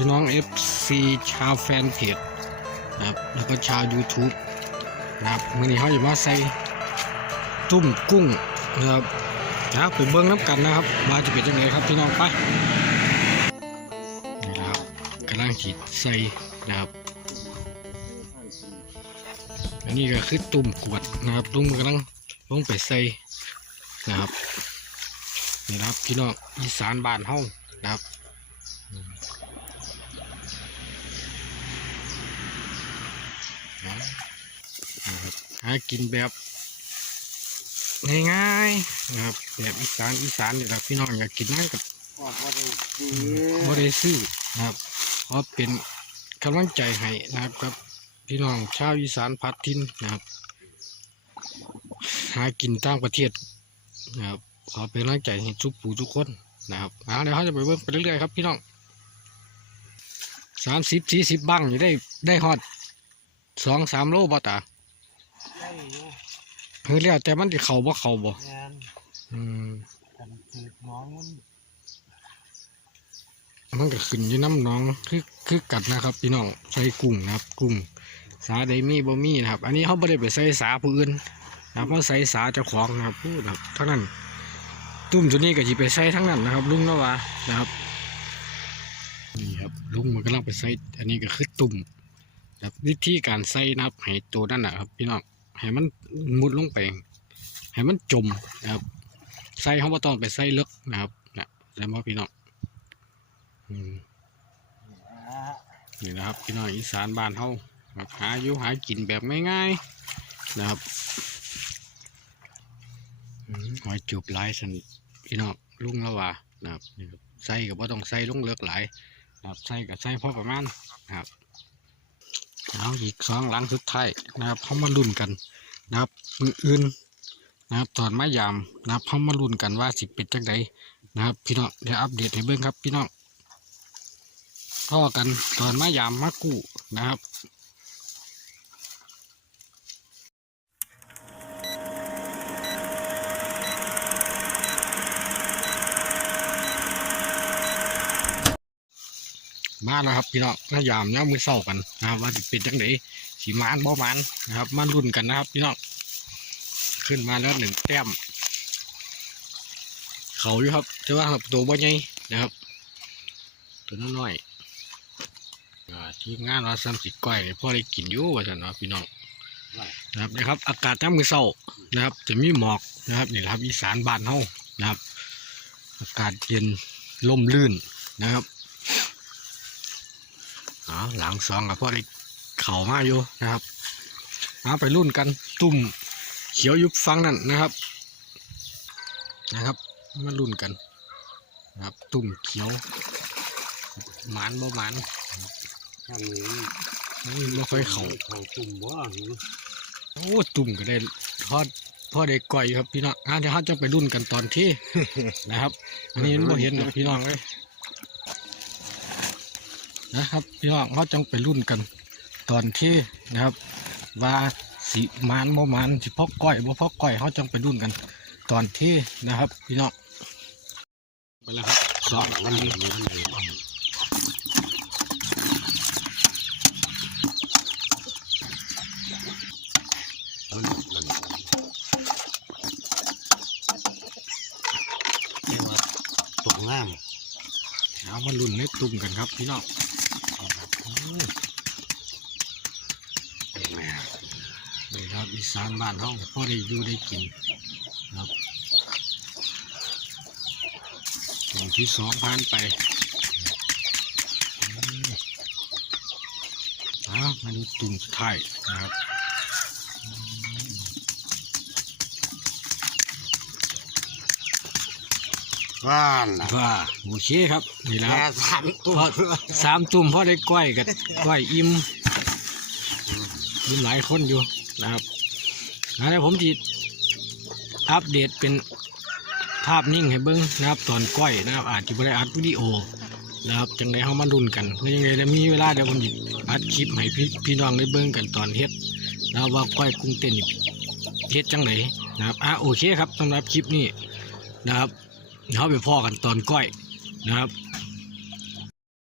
พี่น้อง FC ชาวแฟนเพจนะครับแล้วก็ชาว YouTube นะครับมื่อนี้เขาจะมาใส่ตุ้มกุ้งนะครับนะครับไปเบิ้งน้ำกันนะครับว่าจะเป็นยังไงครับพี่น้องไปนะครับกำลังขีดใส่นะครับอันนี้ก็คือตุ่มกวดนะครับลุงกำลังลงไปใส่นะครับนี่นะครับพี่น้องอีสานบ้านเฮานะครับ นะครับหากินแบบง่ายๆนะครับแบบอีสานอีสานนี่แหละพี่น้องอยากกินนั่นกับพอพอได้ดีบ่ได้ซื้อนะครับเพราะเป็นกำลังใจให้นะครับกับพี่น้องชาวอีสานพัดทินนะครับ หากินต่างประเทศนะครับขอเป็นกำลังใจให้ทุกผู้ทุกคนนะครับเอาเดี๋ยวเขาจะไปเบิ่งไปเรื่อยๆครับพี่น้องสามสิบสี่สิบบังอยู่ได้ได้ฮอด สองสามโลบ่ตาได้อยู่เฮ้ยแล้วแต่มันสิเข้าบ่เข้าบ่งานอืมกันสืบน้องมันมันก็ขึ้นอยู่น้ำหน้องคือคือกัดนะครับพี่น้องใส่กุ้งนะครับ กุ้งสาไดมีบ่มีนะครับ อันนี้เขาไม่ได้ไปใส่สาผู้อื่นนะครับเขาใส่สาเจ้าของนะครับพูดนะครับเท่านั้น ตุ้มตัวนี้ก็จะไปใส่ทั้งนั้นนะครับ ลุงนว่านะครับนี่ครับลุงมันกำลังไปใส่อันนี้ก็คือตุ่มนะ ครับวิธีการใส่นะครับให้ตัวนั่นนะครับ พี่น้องให้มันมุดลงไปให้มันจมนะครับใส่เขาบ่ต้องไปใส่เลึกนะครับนะแล้วมาพี่น้องนี่นะครับพี่น้องอีสานบ้านเฮาหาอยู่หากินแบบง่ายๆนะครับหอยจูบลายสันพี่น้องลุงละว่านะครับใส่กับว่าต้องใส่ลุงเลือกหลายนะครับใส่กับใส่พอประมาณนะครับ เอาอีกสองหลังสุดท้ายนะครับเขามาลุ้นกันนะครับมืออื่นนะครับตอนไม้ยามนะครับเขามาลุ้นกันว่าสิเป็นจังไดนะครับพี่น้องเดี๋ยวอัปเดตให้เบิ่งครับพี่น้องพ่อกันตอนไม้ยามมากู้นะครับ มาแล้วครับพี่น้องมายามเนี่ามมือเศร้ากันนะครับว่าจะเป็นจังไดสีมานบ่มานนะครับมารุ่นกันนะครับพี่น้องขึ้นมาแล้วหนึ่งแต้ม เขาอยู่ครับแต่ว่าครับตัวบ่ใหญ่นะครับ ตัวน้อยๆทีมงานว่าซ้ำสิก้อยพ่อได้กินอยู่ว่าสันนะพี่น้องนะครับนะครับ อากาศน้ำมือเศร้านะครับ จะมีหมอกนะครับนี่ครับอีสานบ้านเฮานะครับ อากาศเย็นลมลื่นนะครับ อ๋อหลังสองกับพ่อได้เข่ามาอยู่นะครับเอาไปรุ่นกันตุ่มเขียวยุบฟังนั่นนะครับ นะครับมารุ่นกันนะครับ ตุ่มเขียวหมานบ่หมานทางนี้มันไม่ค่อยเขาเขาตุ่มว่าโอ้ตุ่มก็ได้ทอดพ่อได้ก่อยครับพี่น้องอ่าเดี๋ยวเขาจะไปรุ่นกันตอนที่นะครับ อันนี้ไม่เห็นหรอพี่น้องเลย นะครับพี่น้องเขาจังไปรุ่นกัน ตอนที่นะครับ ว่าสิมานบ่มานสิพอกก้อยบ่พอกก้อยเขาจังไปรุ่นกัน ตอนที่นะครับ พี่น้องไปแล้วครับสองมันมีมันมีมันมันเรียกว่าตกง่ามเอามารุ่นในตุ่มกันครับพี่น้องอืมแม่ นี่ครับอีสานบ้านเขาพ่อได้อยู่ได้กินครับช่วงที่สองผ่านไปอืมามาดูตุ่มไทยนะครับ ว่านนะว่าโอเคครับนี่แหละคแค่รับสามตัวสามตุ่มพ่อได้ก้อยกับก้อยอิ่มอิ่มหลายคนอยู่นะครับนะเดี๋ยวผมจะอัปเดตเป็นภาพนิ่งให้เบิ้งนะครับตอนก้อยนะครับอาจจะไม่ได้อัดวิดีโอนะครับจังไดเขามาดุนกันแล้วยังไงแล้วมีเวลาเดี๋ยวผมจะอัดคลิปให้พี่พี่น้องได้เบิ้งกันตอนเฮ็ดนะครับว่าก้อยกุ้งเต้นนี่เฮ็ดจังไหนนะครับอะโอเคครับสำหรับคลิปนี้นะครับ เขาไปพ่อกันตอนก้อยนะครับ